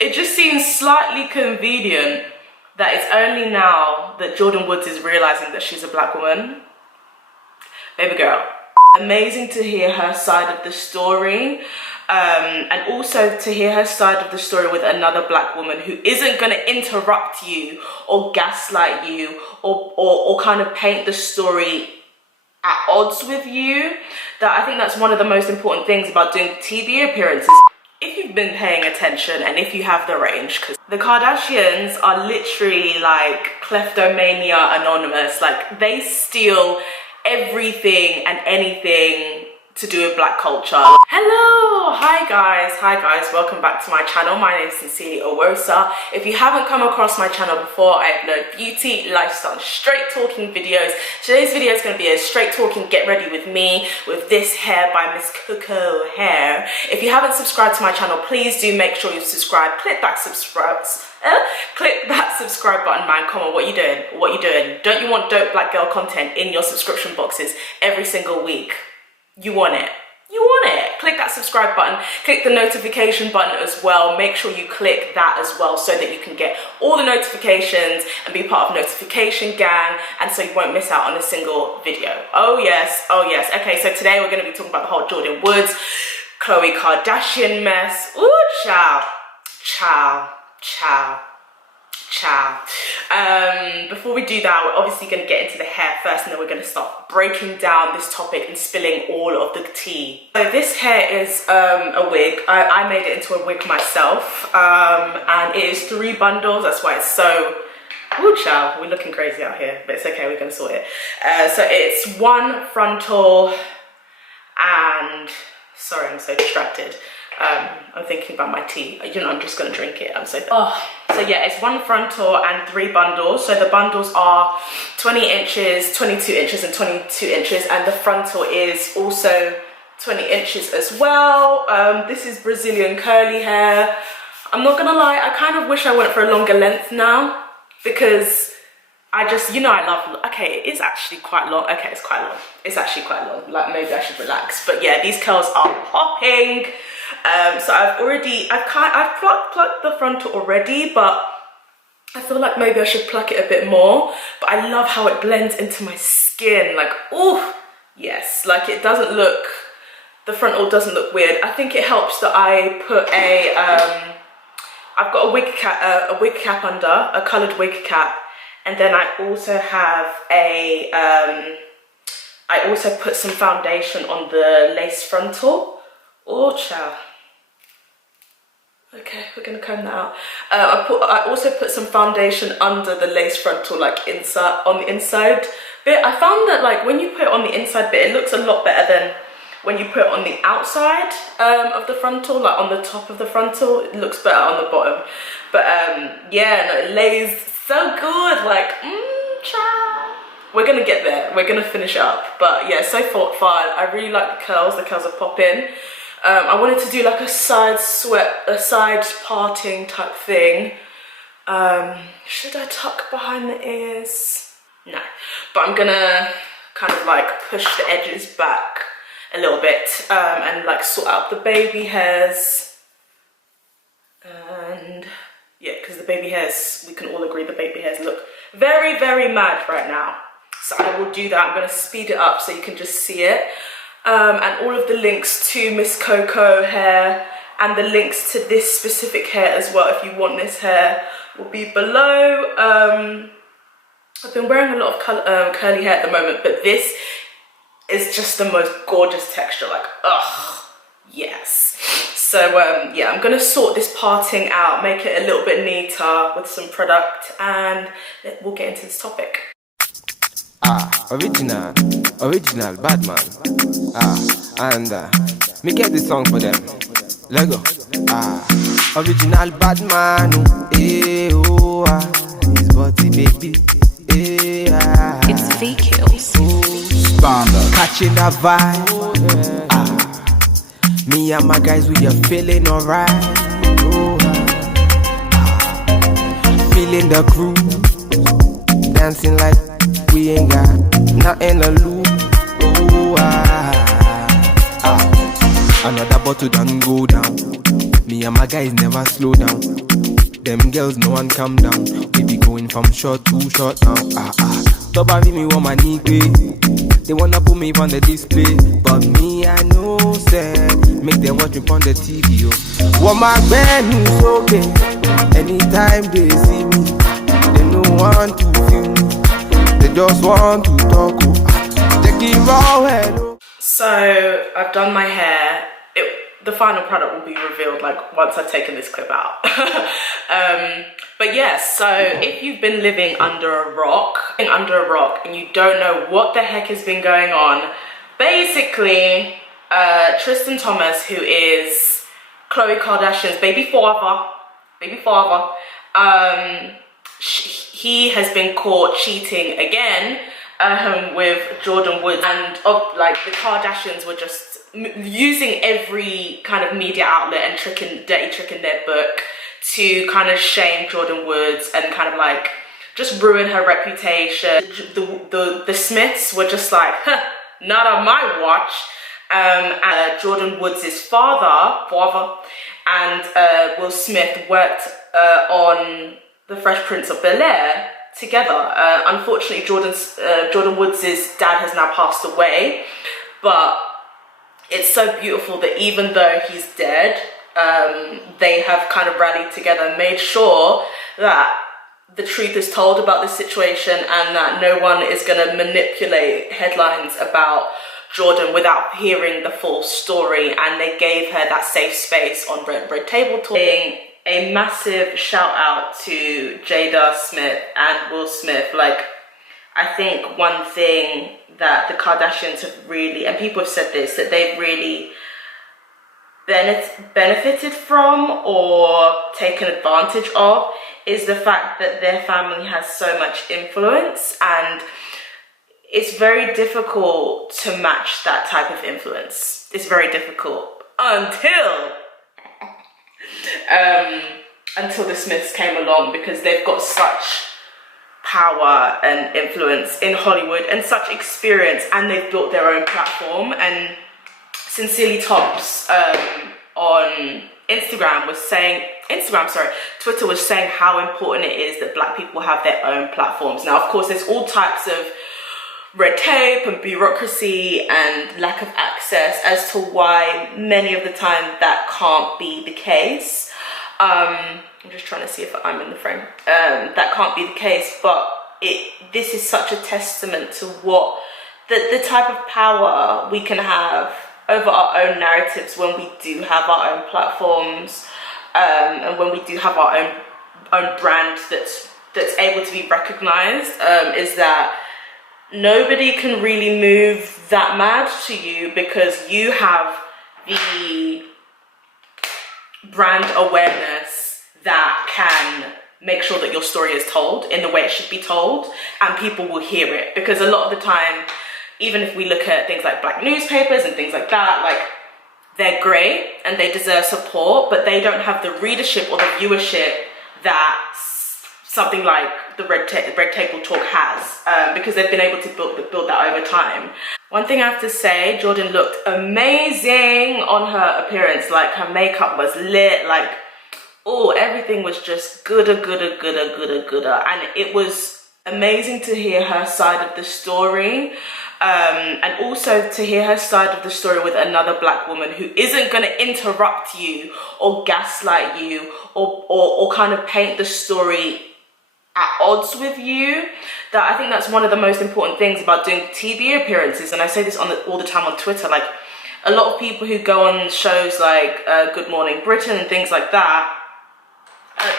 It just seems slightly convenient that it's only now that Jordyn Woods is realizing that she's a black woman. Baby girl. Amazing to hear her side of the story, and also to hear her side of the story with another black woman who isn't going to interrupt you or gaslight you or kind of paint the story at odds with you. That I think that's one of the most important things about doing TV appearances. If you've been paying attention and if you have the range, because the Kardashians are literally like kleptomania anonymous. Like, they steal everything and anything to do with black culture. Hello, hi guys, welcome back to my channel. My name is SincerelyOghosa. If you haven't come across my channel before, I upload beauty, lifestyle, straight talking videos. Today's video is going to be a straight talking get ready with me with this hair by Mscoco hair. If you haven't subscribed to my channel, please do make sure you subscribe. Click that subscribe button, man. Come on, what you doing? Don't you want dope black girl content in your subscription boxes every single week? You want it. Click that subscribe button, click the notification button as well. Make sure you click that as well so that you can get all the notifications and be part of notification gang, and so you won't miss out on a single video. Oh yes. Okay, so today we're going to be talking about the whole Jordyn Woods, Khloe Kardashian mess. Ooh, ciao. Before we do that, we're obviously going to get into the hair first, and then we're going to start breaking down this topic and spilling all of the tea. So this hair is a wig. I made it into a wig myself, and it is 3 bundles. That's why it's so... Ooh, child, we're looking crazy out here, but it's okay, we're going to sort it. So it's 1 frontal and... Sorry, I'm so distracted. I'm thinking about my tea. You know, I'm just gonna drink it. So yeah, it's 1 frontal and 3 bundles. So the bundles are 20 inches, 22 inches, and 22 inches, and the frontal is also 20 inches as well. This is Brazilian curly hair. I'm not gonna lie, I kind of wish I went for a longer length now, because I just, you know, I love, okay, it is actually quite long. Okay, it's quite long. It's actually quite long. Like, maybe I should relax. But yeah, these curls are popping. So I've plucked the frontal already, but I feel like maybe I should pluck it a bit more. But I love how it blends into my skin. Like, oh, yes. Like, it doesn't look, the frontal doesn't look weird. I think it helps that I put a, I've got a wig cap under, a coloured wig cap. And then I also have a, I also put some foundation on the lace frontal. Oh, child. Okay, we're gonna comb that out. I also put some foundation under the lace frontal, like inside, on the inside bit. I found that like when you put it on the inside bit, it looks a lot better than when you put it on the outside of the frontal, like on the top of the frontal. It looks better on the bottom. But yeah, no, it lays so good, like, child. We're gonna get there, we're gonna finish up. But yeah, so far, I really like the curls are popping. I wanted to do like a side swept, a side parting type thing. Should I tuck behind the ears? No, but I'm gonna kind of like push the edges back a little bit, and like sort out the baby hairs. And yeah, because the baby hairs, we can all agree the baby hairs look very, very mad right now. So I will do that. I'm going to speed it up so you can just see it. And all of the links to Mscoco hair and the links to this specific hair as well, if you want this hair, will be below. I've been wearing a lot of curly hair at the moment, but this is just the most gorgeous texture. Like, ugh, yes. So yeah, I'm gonna sort this parting out, make it a little bit neater with some product, and we'll get into this topic. Original bad man. And me get this song for them. Let go. Original bad man. His body baby. It's V-Kills. Standard. Catching that vibe. Me and my guys, we are feeling alright. Feeling the groove, dancing like we ain't got nothing to lose. Another bottle done go down. Me and my guys never slow down. them girls, no one calm down. We be going from short to short now. Top of me want my knee pay. They wanna put me on the display, but me I know say make them watch me on the TV. Want my band is okay. Anytime they see me, they don't want to feel me. They just want to talk. Take it raw hello. So I've done my hair. The final product will be revealed like once I've taken this clip out. But yes, so if you've been living under a rock and you don't know what the heck has been going on, basically Tristan Thomas, who is Khloe Kardashian's baby father, he has been caught cheating again with Jordyn Woods, and like the Kardashians were just using every kind of media outlet and dirty trick in their book to kind of shame Jordyn Woods and kind of like just ruin her reputation. The Smiths were just like, huh, not on my watch. Jordyn Woods' father and Will Smith worked on The Fresh Prince of Bel-Air together. Unfortunately, Jordyn Woods' dad has now passed away, but it's so beautiful that even though he's dead, they have kind of rallied together and made sure that the truth is told about this situation and that no one is going to manipulate headlines about Jordyn without hearing the full story. And they gave her that safe space on Red Table Talk. A massive shout out to Jada Smith and Will Smith. Like, I think one thing that the Kardashians have really, and people have said this, that they've really benefited from or taken advantage of is the fact that their family has so much influence, and it's very difficult to match that type of influence. It's very difficult until the Smiths came along, because they've got such power and influence in Hollywood and such experience, and they've built their own platform. And Sincerely Tops on Twitter was saying how important it is that Black people have their own platforms. Now, of course, there's all types of red tape and bureaucracy and lack of access as to why many of the time that can't be the case. I'm just trying to see if I'm in the frame. That can't be the case, but this is such a testament to what the type of power we can have over our own narratives when we do have our own platforms, and when we do have our own brand that's able to be recognized. Is that nobody can really move that mad to you, because you have the brand awareness that can make sure that your story is told in the way it should be told, and people will hear it. Because a lot of the time, even if we look at things like Black newspapers and things like that, like, they're great and they deserve support, but they don't have the readership or the viewership that something like the Red Table Talk has, because they've been able to build that over time. One thing I have to say, Jordyn looked amazing on her appearance. Like, her makeup was lit, like, oh, everything was just gooder. And it was amazing to hear her side of the story, and also to hear her side of the story with another Black woman who isn't going to interrupt you or gaslight you or kind of paint the story at odds with you. That I think that's one of the most important things about doing TV appearances, and I say this all the time on Twitter. Like, a lot of people who go on shows like Good Morning Britain and things like that,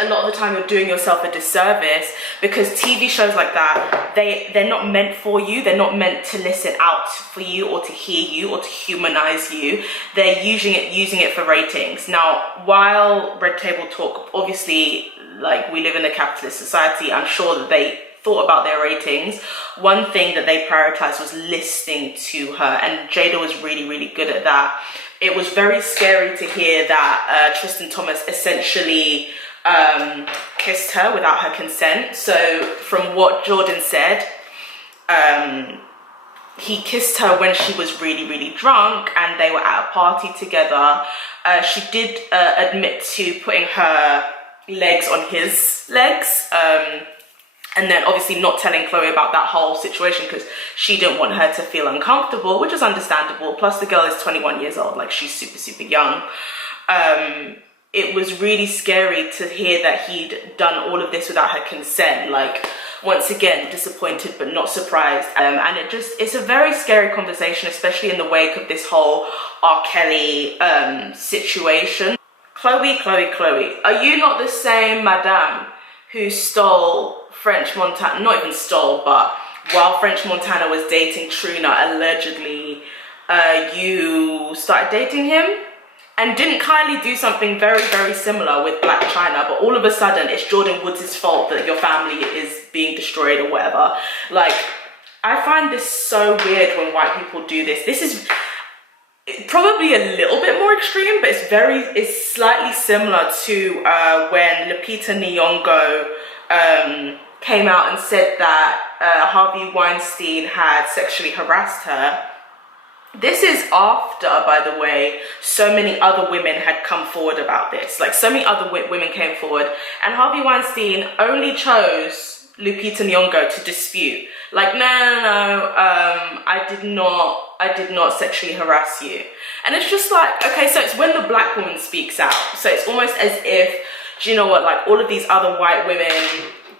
a lot of the time you're doing yourself a disservice, because TV shows like that, they're not meant for you. They're not meant to listen out for you or to hear you or to humanize you. They're using it for ratings. Now, while Red Table Talk, obviously, like, we live in a capitalist society, I'm sure that they thought about their ratings. One thing that they prioritized was listening to her, and Jada was really, really good at that. It was very scary to hear that Tristan Thomas essentially kissed her without her consent. So from what Jordyn said, he kissed her when she was really, really drunk and they were at a party together. She did admit to putting her legs on his legs. And then obviously not telling Chloe about that whole situation because she didn't want her to feel uncomfortable, which is understandable. Plus the girl is 21 years old, like she's super, super young. It was really scary to hear that he'd done all of this without her consent. Like, once again, disappointed but not surprised. And it's a very scary conversation, especially in the wake of this whole R. Kelly situation. Chloe, are you not the same madame who stole French Montana, not even stole, but while French Montana was dating Trina, allegedly, you started dating him? And didn't Kylie do something very, very similar with Black China, but all of a sudden it's Jordyn Woods' fault that your family is being destroyed or whatever? Like, I find this so weird when white people do this. This is probably a little bit more extreme, but it's slightly similar to when Lupita Nyong'o came out and said that Harvey Weinstein had sexually harassed her. This is after, by the way, so many other women had come forward about this. Like, so many other women came forward, and Harvey Weinstein only chose Lupita Nyong'o to dispute. Like, no, I did not sexually harass you. And it's just like, okay, so it's when the black woman speaks out. So it's almost as if, do you know what, like all of these other white women,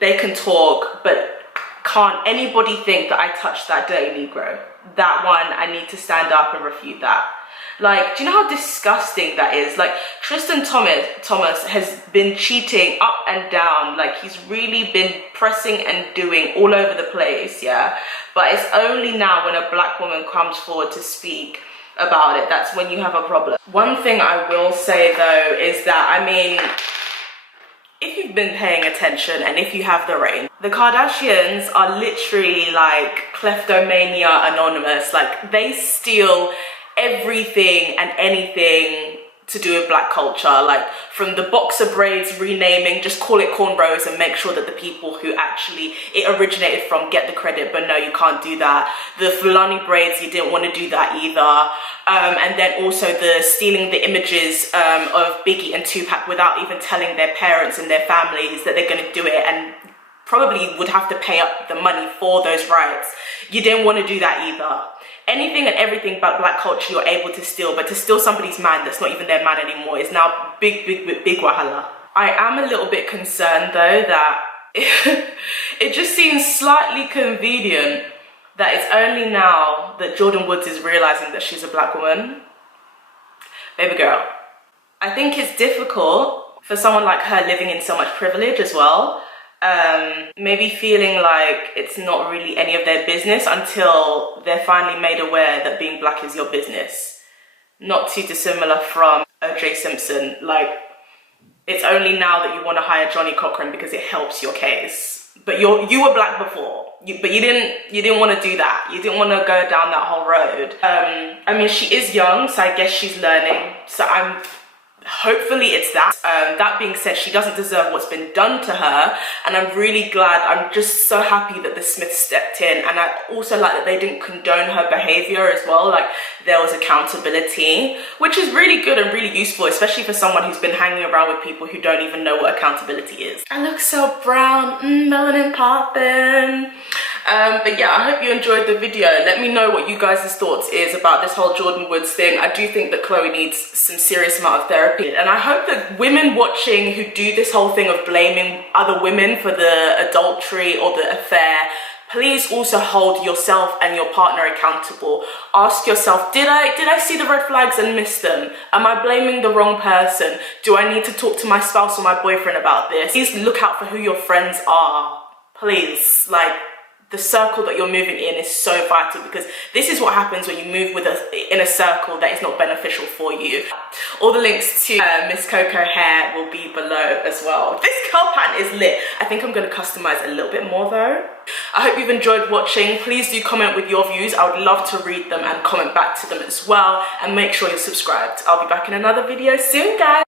they can talk, but can't anybody think that I touched that dirty Negro? That one, I need to stand up and refute that. Like, do you know how disgusting that is? Like, Tristan Thomas has been cheating up and down. Like, he's really been pressing and doing all over the place, yeah? But it's only now when a black woman comes forward to speak about it, that's when you have a problem. One thing I will say, though, is that, I mean, if you've been paying attention and if you have the reign, the Kardashians are literally like kleptomania anonymous. Like, they steal everything and anything to do with black culture, like from the boxer braids renaming, just call it cornrows and make sure that the people who actually it originated from get the credit, but no, you can't do that. The Fulani braids, you didn't want to do that either. And then also the stealing the images of Biggie and Tupac without even telling their parents and their families that they're going to do it, and probably would have to pay up the money for those rights. You didn't want to do that either. Anything and everything about black culture you're able to steal, but to steal somebody's man that's not even their man anymore is now big wahala. I am a little bit concerned though that it just seems slightly convenient that it's only now that Jordyn Woods is realizing that she's a black woman. Baby girl, I think it's difficult for someone like her living in so much privilege as well. Maybe feeling like it's not really any of their business until they're finally made aware that being black is your business. Not too dissimilar from O.J. Simpson. Like, it's only now that you want to hire Johnny Cochran because it helps your case. But you were black before, but you didn't want to do that. You didn't want to go down that whole road. I mean, she is young, so I guess she's learning. So hopefully it's that. That being said, she doesn't deserve what's been done to her, and I'm really glad. I'm just so happy that the Smiths stepped in, and I also like that they didn't condone her behavior as well. Like, there was accountability, which is really good and really useful, especially for someone who's been hanging around with people who don't even know what accountability is. I look so brown, melanin poppin'. But yeah, I hope you enjoyed the video. Let me know what you guys' thoughts is about this whole Jordyn Woods thing. I do think that Chloe needs some serious amount of therapy, and I hope that women watching who do this whole thing of blaming other women for the adultery or the affair, please also hold yourself and your partner accountable. Ask yourself, did I see the red flags and miss them? Am I blaming the wrong person? Do I need to talk to my spouse or my boyfriend about this? Please look out for who your friends are. Please, like, the circle that you're moving in is so vital, because this is what happens when you move in a circle that is not beneficial for you. All the links to Mscoco hair will be below as well. This curl pattern is lit. I think I'm going to customize a little bit more though. I hope you've enjoyed watching. Please do comment with your views. I would love to read them and comment back to them as well, and make sure you're subscribed. I'll be back in another video soon, guys.